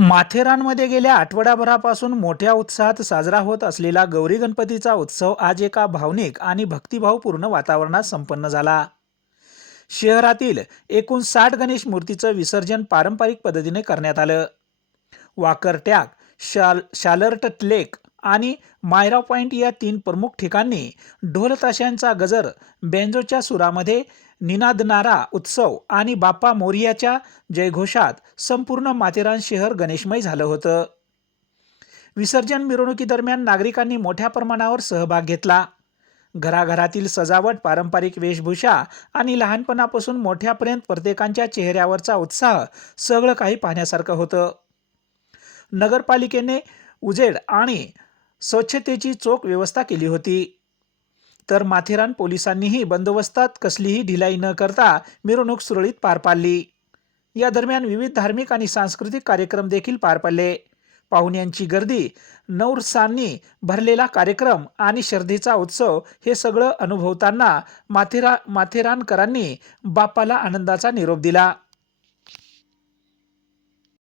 माथेरानमध्ये गेल्या आठवडाभरापासून मोठ्या उत्साहात साजरा होत असलेला गौरी गणपतीचा उत्सव आज एका भावनिक आणि भक्तिभावपूर्ण वातावरणात संपन्न झाला. शहरातील एकूण साठ गणेश मूर्तीचं विसर्जन पारंपरिक पद्धतीने करण्यात आलं. वाकरट्याग शाल शालर्ट लेक आणि मायरा पॉइंट या तीन प्रमुख ठिकाणी ढोलताशांचा गजर बेंजोच्या सुरामध्ये निनादणारा उत्सव आणि बाप्पा मोरियाच्या जयघोषात संपूर्ण माथेरान शहर गणेशमय झालं होतं. विसर्जन मिरवणुकीदरम्यान नागरिकांनी मोठ्या प्रमाणावर सहभाग घेतला. घराघरातील सजावट पारंपरिक वेशभूषा आणि लहानपणापासून मोठ्यापर्यंत प्रत्येकांच्या चेहऱ्यावरचा उत्साह सगळं काही पाहण्यासारखं होतं. नगरपालिकेने उजेड आणि स्वच्छतेची चोख व्यवस्था केली होती. तर माथेरान पोलिसांनीही बंदोबस्तात कसलीही ढिलाई न करता मिरवणूक सुरळीत पार पाडली. या दरम्यान विविध धार्मिक आणि सांस्कृतिक कार्यक्रम देखील पार पडले. पाहुण्यांची गर्दी नौरसांनी भरलेला कार्यक्रम आणि श्रद्धेचा उत्सव हे सगळं अनुभवताना माथेरा माथेरानकरांनी बाप्पाला आनंदाचा निरोप दिला.